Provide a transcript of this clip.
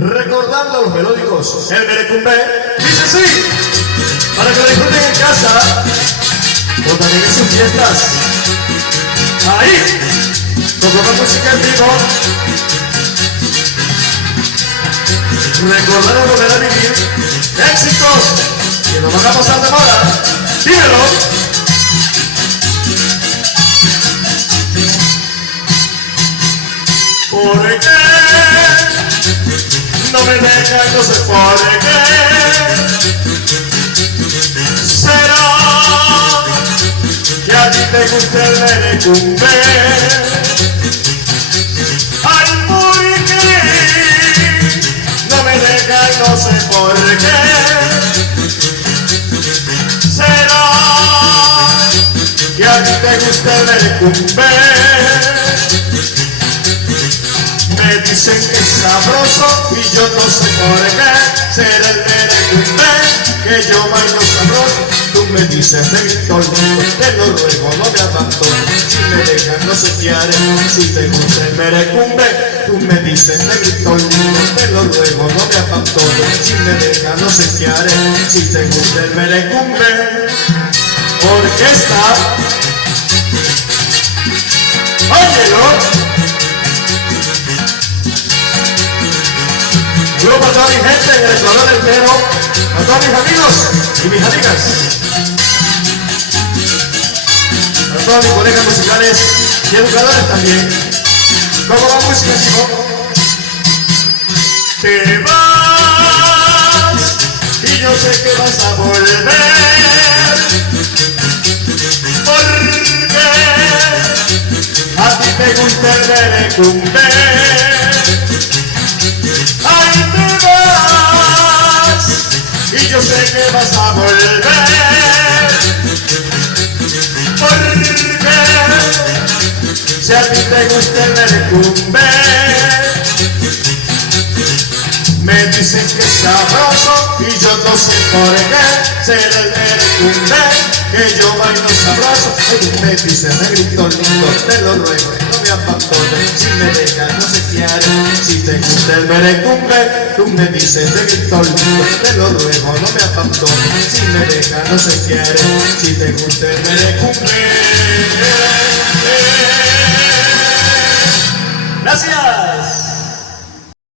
recordando los melódicos. El merecumbe dice así, para que lo disfruten en casa o también en sus fiestas. Ahí, tocando música en vivo, recordando volver a vivir éxitos que nos van a pasar de moda. Dímelo. ¿Por qué no me dejan? No sé por qué. ¿Será que a ti te gusta el merecumbe? Ay, ¿por qué no me dejan? No sé por qué. ¿Será que a ti te gusta el merecumbe? Me dicen que es sabroso y yo no sé por qué. Será el merecumbe que yo bailo sabroso. Tú me dices negrito lindo, te lo ruego no me abandones. Si me dejan no sé qué haré, si te gusta el merecumbe. Tú me dices negrito lindo, te lo ruego no me abandones. Si me dejan no sé qué haré, si te gusta el merecumbe. Orquesta, óyelo. Grupo a toda mi gente en el Ecuador entero, a todos mis amigos y mis amigas, a todos mis colegas musicales y educadores también. ¿Cómo va música, chico? Te vas y yo sé que vas a volver, porque a ti te gusta el merecumbe. Y yo sé que vas a volver, porque si a ti te gusta el merecumbe, me dicen que es sabroso y yo no sé por qué. Será el merecumbe que yo bailo sabroso. Ellos me dicen negrito lindo, te lo ruego no me abandones. Si me dejan no sé qué haré, si te gusta el merecumbe. Tú me dices negrito lindo, te lo ruego no me abandones. Si me dejan no sé qué haré, si te gusta el merecumbe.